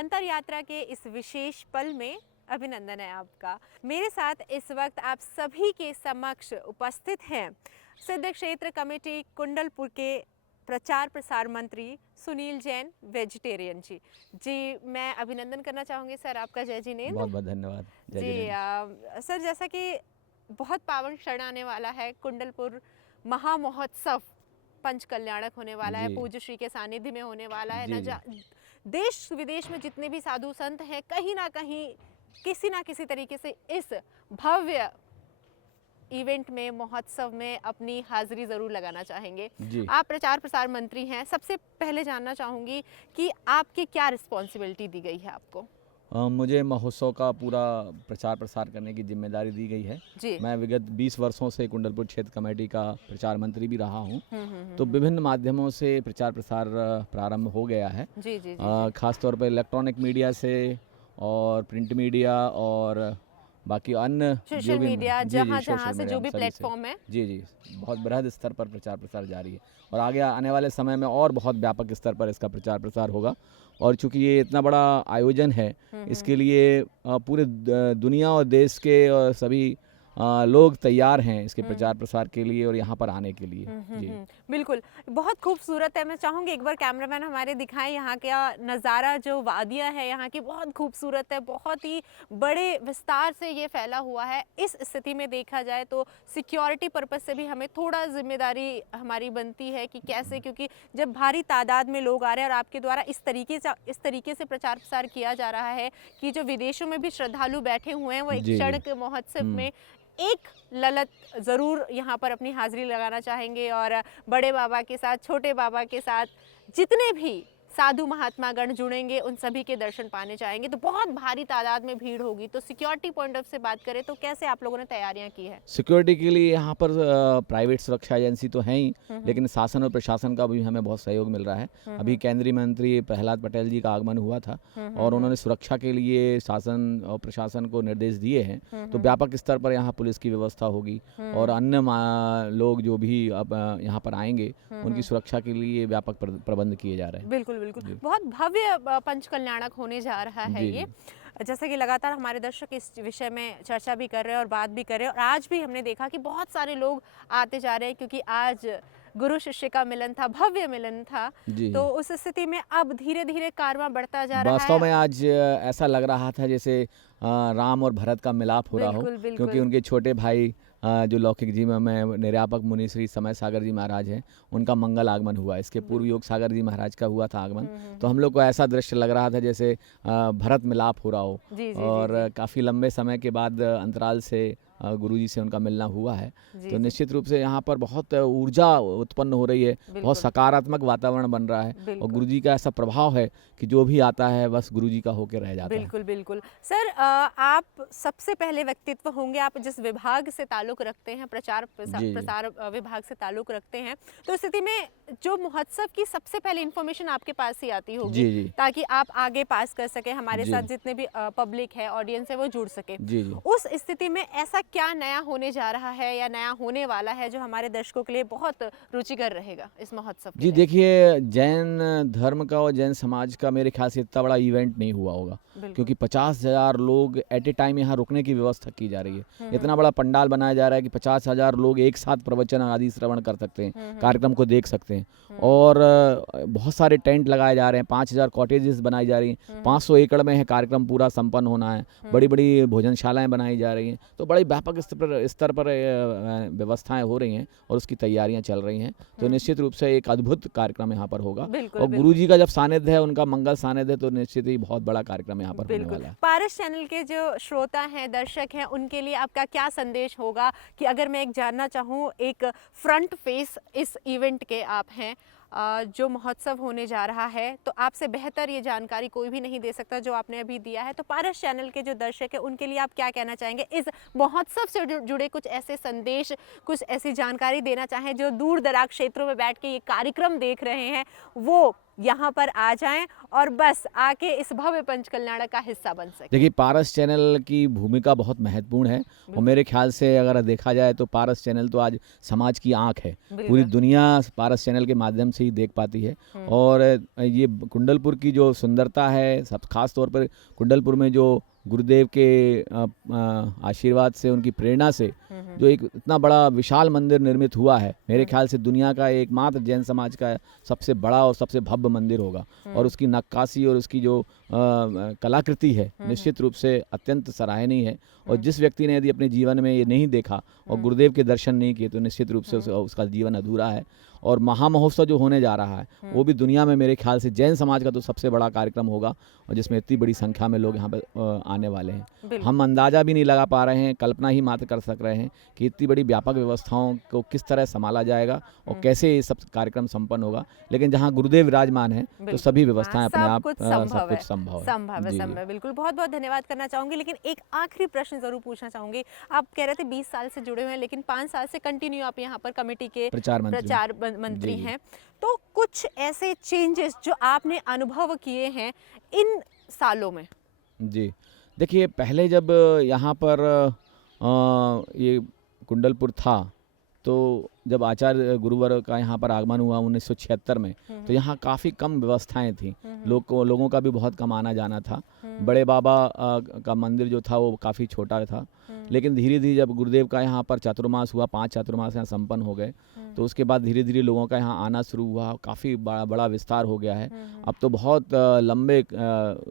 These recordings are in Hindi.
अंतर यात्रा के इस विशेष पल में अभिनंदन है आपका। मेरे साथ इस वक्त आप सभी के समक्ष उपस्थित हैं सिद्ध क्षेत्र कमेटी कुंडलपुर के प्रचार प्रसार मंत्री सुनील जैन वेजिटेरियन जी। मैं अभिनंदन करना चाहूँगी सर आपका। जय जिनेंद्र। बहुत बहुत धन्यवाद। जय जी जिनेंद्र। सर, जैसा कि बहुत पावन क्षण आने वाला है, कुंडलपुर महामहोत्सव पंच कल्याणक होने वाला है, पूज्य श्री के सानिध्य में होने वाला है ना। देश विदेश में जितने भी साधु संत हैं कहीं ना कहीं किसी ना किसी तरीके से इस भव्य इवेंट में, महोत्सव में अपनी हाजिरी ज़रूर लगाना चाहेंगे। आप प्रचार प्रसार मंत्री हैं, सबसे पहले जानना चाहूँगी कि आपकी क्या रिस्पॉन्सिबिलिटी दी गई है आपको? मुझे महोत्सव का पूरा प्रचार प्रसार करने की जिम्मेदारी दी गई है। मैं विगत 20 वर्षों से कुंडलपुर क्षेत्र कमेटी का प्रचार मंत्री भी रहा हूँ। तो विभिन्न माध्यमों से प्रचार प्रसार प्रारंभ हो गया है। खासतौर पर इलेक्ट्रॉनिक मीडिया से और प्रिंट मीडिया और बाकी अन्य सोशल मीडिया, जहाँ से जो भी प्लेटफॉर्म है। जी बहुत बृहद स्तर पर प्रचार प्रसार जारी है और आगे आने वाले समय में और बहुत व्यापक स्तर पर इसका प्रचार प्रसार होगा। और चूंकि ये इतना बड़ा आयोजन है, इसके लिए पूरे दुनिया और देश के सभी लोग तैयार हैं इसके प्रचार प्रसार के लिए और यहाँ पर आने के लिए। जी बिल्कुल, बहुत खूबसूरत है। मैं चाहूँगी एक बार कैमरामैन हमारे दिखाएं यहाँ का नज़ारा। जो वादियाँ है यहाँ की बहुत खूबसूरत है, बहुत ही बड़े विस्तार से ये फैला हुआ है। इस स्थिति में देखा जाए तो सिक्योरिटी पर्पज़ से भी हमें थोड़ा जिम्मेदारी हमारी बनती है कि कैसे, क्योंकि जब भारी तादाद में लोग आ रहे हैं और आपके द्वारा इस तरीके से प्रचार प्रसार किया जा रहा है कि जो विदेशों में भी श्रद्धालु बैठे हुए हैं वो एक क्षण के महोत्सव में एक ललत ज़रूर यहाँ पर अपनी हाजिरी लगाना चाहेंगे और बड़े बाबा के साथ, छोटे बाबा के साथ जितने भी साधु महात्मा गण जुड़ेंगे उन सभी के दर्शन पाने चाहेंगे। तो बहुत भारी तादाद में भीड़ होगी। तो सिक्योरिटी पॉइंट ऑफ से बात करें तो कैसे आप लोगों ने तैयारियां की है? सिक्योरिटी के लिए यहाँ पर प्राइवेट सुरक्षा एजेंसी तो है ही, लेकिन शासन और प्रशासन का भी हमें बहुत सहयोग मिल रहा है। अभी केंद्रीय मंत्री प्रहलाद पटेल जी का आगमन हुआ था और उन्होंने सुरक्षा के लिए शासन और प्रशासन को निर्देश दिए हैं। तो व्यापक स्तर पर यहाँ पुलिस की व्यवस्था होगी और अन्य लोग जो भी अब यहाँ पर आएंगे उनकी सुरक्षा के लिए व्यापक प्रबंध किए जा रहे हैं। बिल्कुल बिल्कुल, बहुत भव्य पंच कल्याणक होने जा रहा है ये। जैसा कि लगातार हमारे दर्शक इस विषय में चर्चा भी कर रहे हैं और बात भी कर रहे हैं और आज भी हमने देखा कि बहुत सारे लोग आते जा रहे हैं क्योंकि आज गुरु शिष्य का मिलन था, भव्य मिलन था। तो उस स्थिति में अब धीरे धीरे कारवां बढ़ता जा रहा है। वास्तव में आज ऐसा लग रहा था जैसे राम और भरत का मिलाप हो रहा हो, क्योंकि उनके छोटे भाई जो लौकिक जी में निर्यापक मुनि श्री समय सागर जी महाराज हैं, उनका मंगल आगमन हुआ। इसके पूर्व योग सागर जी महाराज का हुआ था आगमन। तो हम लोग को ऐसा दृश्य लग रहा था जैसे भरत मिलाप हो रहा हो। और काफ़ी लंबे समय के बाद अंतराल से गुरुजी से उनका मिलना हुआ है। तो निश्चित रूप से यहाँ पर बहुत ऊर्जा उत्पन्न हो रही है, बहुत सकारात्मक वातावरण बन रहा है और गुरुजी का ऐसा प्रभाव है कि जो भी आता है बस गुरुजी का होकर रह जाता है। बिल्कुल बिल्कुल। सर, आप सबसे पहले व्यक्तित्व होंगे, आप जिस विभाग से ताल्लुक रखते हैं, प्रचार प्रसार विभाग से ताल्लुक रखते हैं, तो स्थिति में जो महोत्सव की सबसे पहले इन्फॉर्मेशन आपके पास ही आती होगी ताकि आप आगे पास कर सके, हमारे साथ जितने भी पब्लिक है, ऑडियंस है, वो जुड़ सके। उस स्थिति में ऐसा क्या नया होने जा रहा है या नया होने वाला है जो हमारे दर्शकों के लिए बहुत रुचिकर रहेगा इस महोत्सव? जी देखिए, जैन धर्म का और जैन समाज का मेरे ख्याल से इतना बड़ा इवेंट नहीं हुआ होगा, क्योंकि 50,000 लोग एट ए टाइम यहाँ रुकने की व्यवस्था की जा रही है। इतना बड़ा पंडाल बनाया जा रहा है कि 50,000 लोग एक साथ प्रवचन आदि श्रवण कर सकते हैं, कार्यक्रम को देख सकते हैं। और बहुत सारे टेंट लगाए जा रहे हैं, 5,000 कॉटेजेस बनाई जा रही हैं, 500 एकड़ में है कार्यक्रम पूरा संपन्न होना है, बड़ी बड़ी भोजनशालाएं बनाई जा रही हैं। तो बड़ी व्यापक स्तर पर व्यवस्थाएं हो रही हैं और उसकी तैयारियां चल रही हैं। तो निश्चित रूप से एक अद्भुत कार्यक्रम यहाँ पर होगा और गुरुजी का जब सानिध्य है, उनका मंगल सानिध्य, तो निश्चित ही बहुत बड़ा कार्यक्रम यहाँ पर होने वाला है। पारस चैनल के जो श्रोता हैं, दर्शक हैं, उनके लिए आपका क्या संदेश होगा कि अगर मैं एक जानना चाहूँ, एक फ्रंट फेस इस इवेंट के आप हैं, जो महोत्सव होने जा रहा है, तो आपसे बेहतर ये जानकारी कोई भी नहीं दे सकता जो आपने अभी दिया है। तो पारस चैनल के जो दर्शक है उनके लिए आप क्या कहना चाहेंगे, इस महोत्सव से जुड़े कुछ ऐसे संदेश, कुछ ऐसी जानकारी देना चाहें जो दूर दराज क्षेत्रों में बैठ के ये कार्यक्रम देख रहे हैं, वो यहाँ पर आ जाएं और बस आके इस भव्य पंच कल्याणक का हिस्सा बन सके। देखिए, पारस चैनल की भूमिका बहुत महत्वपूर्ण है और मेरे ख्याल से अगर देखा जाए तो पारस चैनल तो आज समाज की आंख है। पूरी दुनिया पारस चैनल के माध्यम से ही देख पाती है। और ये कुंडलपुर की जो सुंदरता है, सब खास तौर पर कुंडलपुर में जो गुरुदेव के आशीर्वाद से, उनकी प्रेरणा से जो एक इतना बड़ा विशाल मंदिर निर्मित हुआ है, मेरे ख्याल से दुनिया का एकमात्र जैन समाज का सबसे बड़ा और सबसे भव्य मंदिर होगा। और उसकी नक्काशी और उसकी जो कलाकृति है निश्चित रूप से अत्यंत सराहनीय है। और जिस व्यक्ति ने यदि अपने जीवन में ये नहीं देखा और गुरुदेव के दर्शन नहीं किए तो निश्चित रूप से उसका जीवन अधूरा है। और महामहोत्सव जो होने जा रहा है वो भी दुनिया में मेरे ख्याल से जैन समाज का तो सबसे बड़ा कार्यक्रम होगा और जिसमें इतनी बड़ी संख्या में लोग यहाँ पर आने वाले हैं। हम अंदाज़ा भी नहीं लगा पा रहे हैं, कल्पना ही मात्र कर सक रहे हैं कि इतनी बड़ी व्यापक व्यवस्थाओं को किस तरह संभाला जाएगा और कैसे ये सब कार्यक्रम संपन्न होगा। लेकिन जहाँ गुरुदेव विराजमान है तो सभी व्यवस्थाएं अपने आप सब कुछ संभव है। बिल्कुल, बहुत बहुत धन्यवाद करना चाहूँगी। लेकिन एक आखिरी प्रश्न जरूर पूछना चाहूँगी। आप कह रहे थे 20 साल से जुड़े हुए हैं, लेकिन 5 साल से कंटिन्यू आप यहाँ पर कमेटी के प्रचार मंत्री हैं, तो कुछ ऐसे चेंजेस जो आपने अनुभव किए हैं इन सालों में? जी, देखिए, पहले जब यहाँ पर ये कुंडलपुर था तो जब आचार्य गुरुवर का यहाँ पर आगमन हुआ 1976 में, तो यहाँ काफ़ी कम व्यवस्थाएं थी। लोगों का भी बहुत कम आना जाना था। बड़े बाबा का मंदिर जो था वो काफ़ी छोटा था। लेकिन धीरे धीरे जब गुरुदेव का यहाँ पर चातुर्मास हुआ, 5 चातुर्मास यहाँ संपन्न हो गए, तो उसके बाद धीरे धीरे लोगों का यहाँ आना शुरू हुआ। काफ़ी बड़ा विस्तार हो गया है। अब तो बहुत लंबे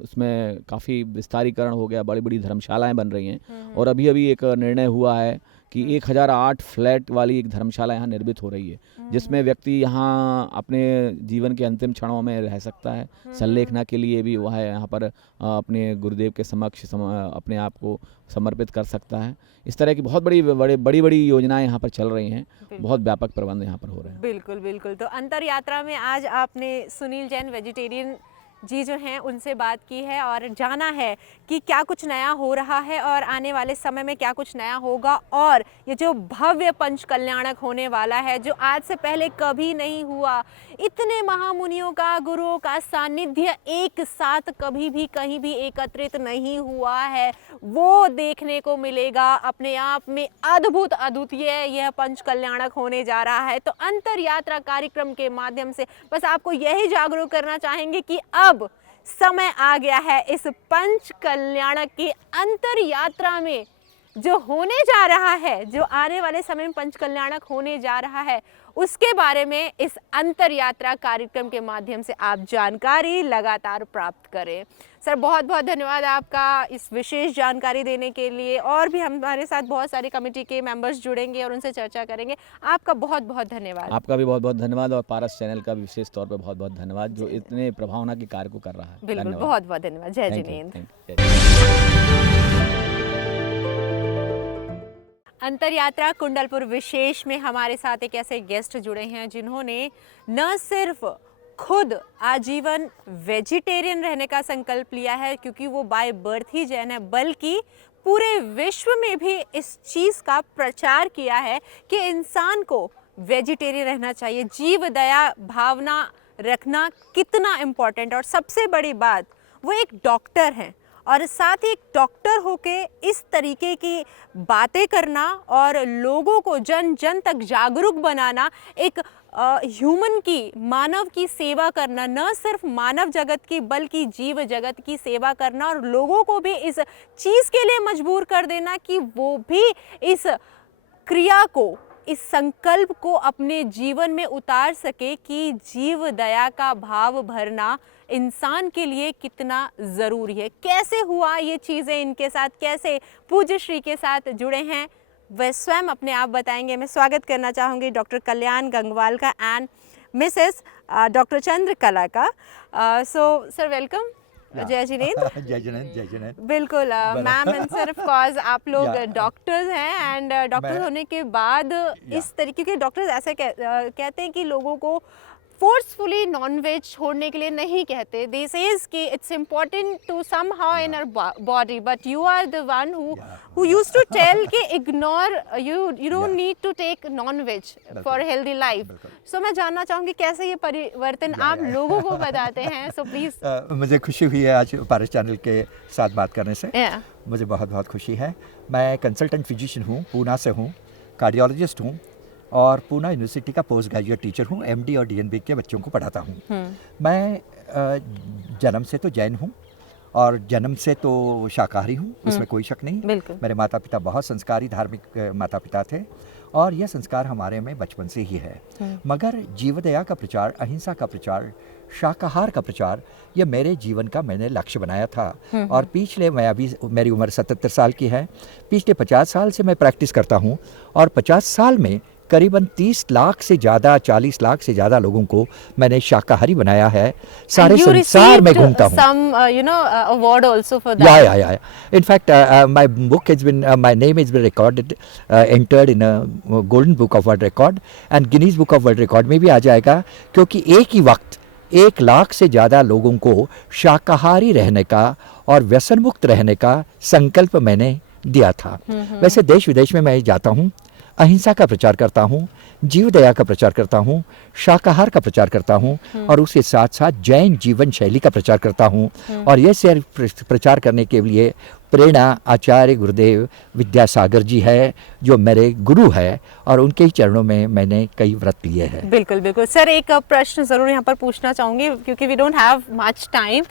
उसमें काफ़ी विस्तारीकरण हो गया, बड़ी बड़ी धर्मशालाएँ बन रही हैं। और अभी एक निर्णय हुआ है कि 1008 फ्लैट वाली एक धर्मशाला यहाँ निर्मित हो रही है, जिसमें व्यक्ति यहाँ अपने जीवन के अंतिम क्षणों में रह सकता है। संलेखना के लिए भी वह यहाँ पर अपने गुरुदेव के समक्ष अपने आप को समर्पित कर सकता है। इस तरह की बहुत बड़ी योजनाएं यहाँ पर चल रही हैं। बहुत व्यापक प्रबंध यहाँ पर हो रहे हैं। बिल्कुल बिल्कुल। तो अंतर यात्रा में आज आपने सुनील जैन वेजिटेरियन जी जो हैं उनसे बात की है और जाना है कि क्या कुछ नया हो रहा है और आने वाले समय में क्या कुछ नया होगा। और ये जो भव्य पंच कल्याणक होने वाला है, जो आज से पहले कभी नहीं हुआ, इतने महामुनियों का, गुरुओं का सानिध्य एक साथ कभी भी कहीं भी एकत्रित नहीं हुआ है, वो देखने को मिलेगा। अपने आप में अद्भुत अद्वितीय यह पंच कल्याणक होने जा रहा है। तो अंतर यात्रा कार्यक्रम के माध्यम से बस आपको यही जागरूक करना चाहेंगे कि अब समय आ गया है इस पंच कल्याणक की अंतर यात्रा में जो होने जा रहा है, जो आने वाले समय में पंच कल्याणक होने जा रहा है, उसके बारे में इस अंतर यात्रा कार्यक्रम के माध्यम से आप जानकारी लगातार प्राप्त करें। सर, बहुत बहुत धन्यवाद आपका इस विशेष जानकारी देने के लिए। और भी हमारे साथ बहुत सारे कमेटी के मेंबर्स जुड़ेंगे और उनसे चर्चा करेंगे। आपका बहुत बहुत धन्यवाद। आपका भी बहुत बहुत धन्यवाद और पारस चैनल का भी विशेष तौर पर बहुत बहुत धन्यवाद जो इतने प्रभावना के कार्य को कर रहा है। बिल्कुल, बहुत बहुत धन्यवाद। जय जिनेंद्र। अंतर यात्रा कुंडलपुर विशेष में हमारे साथ एक ऐसे गेस्ट जुड़े हैं जिन्होंने न सिर्फ खुद आजीवन वेजिटेरियन रहने का संकल्प लिया है, क्योंकि वो बाय बर्थ ही जैन है, बल्कि पूरे विश्व में भी इस चीज़ का प्रचार किया है कि इंसान को वेजिटेरियन रहना चाहिए। जीव दया भावना रखना कितना इम्पोर्टेंट। और सबसे बड़ी बात, वो एक डॉक्टर हैं और साथ ही एक डॉक्टर होके इस तरीके की बातें करना और लोगों को जन जन तक जागरूक बनाना, एक ह्यूमन की, मानव की सेवा करना, न सिर्फ मानव जगत की बल्कि जीव जगत की सेवा करना और लोगों को भी इस चीज़ के लिए मजबूर कर देना कि वो भी इस क्रिया को, इस संकल्प को अपने जीवन में उतार सके कि जीव दया का भाव भरना इंसान के लिए कितना ज़रूरी है। कैसे हुआ ये चीज़ें इनके साथ, कैसे पूज्य श्री के साथ जुड़े हैं, वह स्वयं अपने आप बताएंगे। मैं स्वागत करना चाहूँगी डॉक्टर कल्याण गंगवाल का एंड मिसेस डॉक्टर चंद्रकला का। So sir, welcome. जय जिनेंद्र। जय जिनेंद्र, जय जिनेंद्र। बिल्कुल ma'am and sir, of course आप लोग डॉक्टर्स हैं एंड डॉक्टर होने के बाद इस तरीके के डॉक्टर्स ऐसे कहते हैं कि लोगों को फोर्सफुली नॉनवेज छोड़ने के लिए नहीं कहते. They says कि it's important to somehow in our body, but you are the one who used to tell कि ignore you don't need to take non-veg for healthy life. So मैं जानना चाहूँगी कैसे ये परिवर्तन आप लोगों को बताते हैं. So please. मुझे खुशी हुई है आज पारस चैनल के साथ बात करने से. मुझे बहुत बहुत खुशी है. मैं कंसल्टेंट फिजिशियन हूँ, पूना से हूँ, कार्डियोलॉजिस्ट हूँ और पूना यूनिवर्सिटी का पोस्ट ग्रेजुएट टीचर हूँ. एमडी और डीएनबी के बच्चों को पढ़ाता हूँ. मैं जन्म से तो जैन हूँ और जन्म से तो शाकाहारी हूँ, उसमें कोई शक नहीं. मेरे माता पिता बहुत संस्कारी धार्मिक माता पिता थे और यह संस्कार हमारे में बचपन से ही है. मगर जीवदया का प्रचार, अहिंसा का प्रचार, शाकाहार का प्रचार, यह मेरे जीवन का मैंने लक्ष्य बनाया था. और पिछले, मैं अभी, मेरी उम्र 77 साल की है, पिछले 50 साल से मैं प्रैक्टिस करता हूँ और 50 साल में करीबन 30 लाख से ज़्यादा, 40 लाख से ज़्यादा लोगों को मैंने शाकाहारी बनाया है. सारे संसार में घूमता हूँ. Award also for that. Yeah. In fact, my book has been, my name has been recorded, entered in a Golden Book of World Record and Guinness Book of World Record में भी आ जाएगा, क्योंकि एक ही वक्त 1 लाख से ज़्यादा लोगों को शाकाहारी रहने का और व्यसन मुक्त रहने का संकल्प मैंने दिया था. वैसे देश विदेश में मैं जाता हूँ, अहिंसा का प्रचार करता हूँ, जीव दया का प्रचार करता हूँ, शाकाहार का प्रचार करता हूँ और उसके साथ साथ जैन जीवन शैली का प्रचार करता हूँ. और ये सिर्फ प्रचार करने के लिए प्रेरणा आचार्य गुरुदेव विद्यासागर जी है, जो मेरे गुरु है और उनके ही चरणों में मैंने कई व्रत लिए हैं. बिल्कुल बिल्कुल सर. एक प्रश्न जरूर यहाँ पर पूछना चाहूंगी क्योंकि we don't have much time.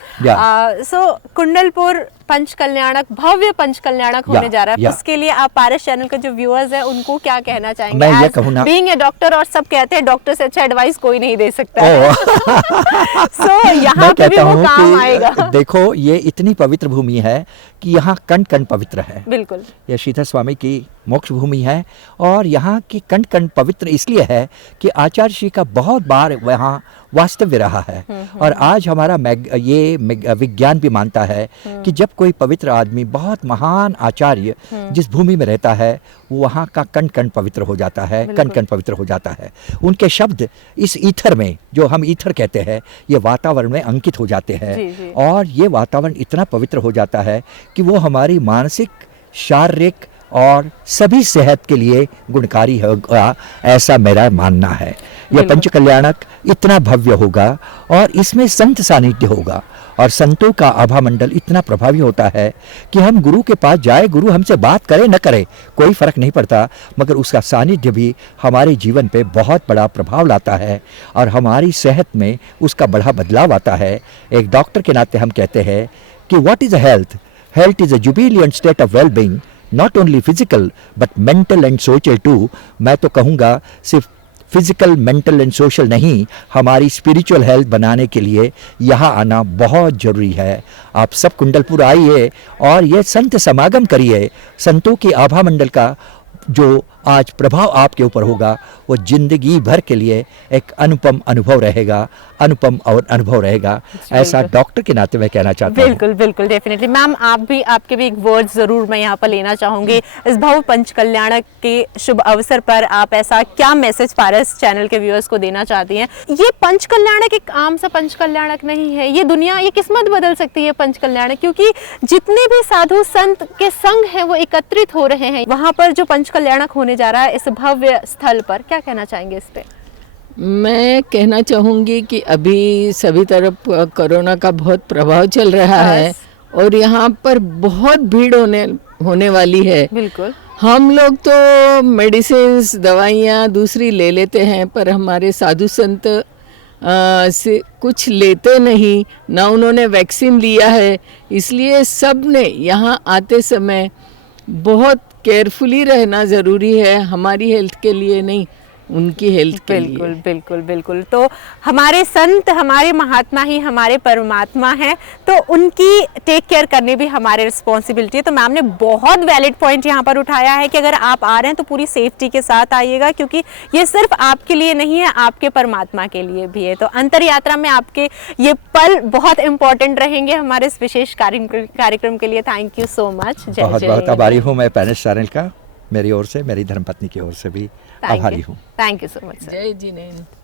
So Kundalpur Panchkalyanak, भव्य पंचकल्याणक होने जा रहा है. उसके लिए आप पारस चैनल के जो व्यूअर्स हैं उनको क्या कहना चाहेंगे? मैं ये कहूँ ना, बीइंग ए डॉक्टर, और सब कहते हैं डॉक्टर से अच्छा एडवाइस कोई नहीं दे सकता है. सो यहाँ पे भी वो काम आएगा. देखो, ये इतनी पवित्र भूमि है कि यहाँ कण कण पवित्र है. बिल्कुल. यह श्रीधर स्वामी की मोक्ष भूमि है और यहाँ की कण कण पवित्र इसलिए है कि आचार्य श्री का बहुत बार वहाँ वास्तव्य रहा है. और आज हमारा ये विज्ञान भी मानता है कि जब कोई पवित्र आदमी, बहुत महान आचार्य जिस भूमि में रहता है, वो वहाँ का कण कण पवित्र हो जाता है, कण कण पवित्र हो जाता है. उनके शब्द इस ईथर में, जो हम ईथर कहते हैं, ये वातावरण में अंकित हो जाते हैं. और ये वातावरण इतना पवित्र हो जाता है कि वो हमारी मानसिक, शारीरिक और सभी सेहत के लिए गुणकारी होगा, ऐसा मेरा मानना है. यह पंचकल्याणक इतना भव्य होगा और इसमें संत सानिध्य होगा और संतों का आभा मंडल इतना प्रभावी होता है कि हम गुरु के पास जाए, गुरु हमसे बात करे न करे कोई फर्क नहीं पड़ता, मगर उसका सानिध्य भी हमारे जीवन पे बहुत बड़ा प्रभाव लाता है और हमारी सेहत में उसका बड़ा बदलाव आता है. एक डॉक्टर के नाते हम कहते हैं कि what is health? Health is a jubilant state of well being, not only physical but mental and social too. मैं तो कहूँगा सिर्फ फिजिकल, मेंटल एंड सोशल नहीं, हमारी स्पिरिचुअल हेल्थ बनाने के लिए यहाँ आना बहुत ज़रूरी है. आप सब कुंडलपुर आइए और ये संत समागम करिए. संतों के आभा मंडल का जो आज प्रभाव आपके ऊपर होगा, वो जिंदगी भर के लिए एक अनुपम अनुभव रहेगा, अनुपम और अनुभव रहेगा. ऐसा डॉक्टर के नाते मैं कहना चाहता हूँ. बिल्कुल बिल्कुल, डेफिनेटली. मैम, आपके भी एक वर्ड जरूर मैं यहाँ पर लेना चाहूँगी. इस भव्य पंचकल्याणक के शुभ अवसर पर आप ऐसा क्या मैसेज पारस चैनल के व्यूअर्स को देना चाहती हैं? ये पंचकल्याणक एक आम सा पंचकल्याणक नहीं है. ये दुनिया, ये किस्मत बदल सकती है पंचकल्याणक, क्योंकि जितने भी साधु संत के संग हैं वो एकत्रित हो रहे हैं वहाँ पर जो पंचकल्याणक होने जा रहा है इस भव्य स्थल पर. क्या कहना चाहेंगे इस पे? मैं कहना चाहूँगी कि अभी सभी तरफ कोरोना का बहुत प्रभाव चल रहा है और यहाँ पर बहुत भीड़ होने वाली है. बिल्कुल. हम लोग तो मेडिसिन्स, दवाइयाँ दूसरी ले लेते हैं, पर हमारे साधु संत से कुछ लेते नहीं ना, उन्होंने वैक्सीन लिया है. इसलिए सब ने यहाँ आते समय बहुत केयरफुली रहना ज़रूरी है, हमारी हेल्थ के लिए नहीं, उनकी हेल्थ के लिए. बिल्कुल बिल्कुल बिल्कुल. तो हमारे संत, हमारे महात्मा ही हमारे परमात्मा हैं, तो उनकी टेक केयर करनी भी हमारी रिस्पॉन्सिबिलिटी है. तो मैम ने बहुत वैलिड पॉइंट यहाँ पर उठाया है कि अगर आप आ रहे हैं तो पूरी सेफ्टी के साथ आइएगा, क्योंकि ये सिर्फ आपके लिए नहीं है, आपके परमात्मा के लिए भी है. तो अंतर यात्रा में आपके ये पल बहुत इंपॉर्टेंट रहेंगे हमारे इस विशेष कार्यक्रम के लिए. Thank you so much. बहुत बहुत आभारी हूँ मैं पारस चैनल का, मेरी ओर से, मेरी धर्मपत्नी की ओर से भी आभारी हूँ. Thank you so much. जय जिनेन्द्र.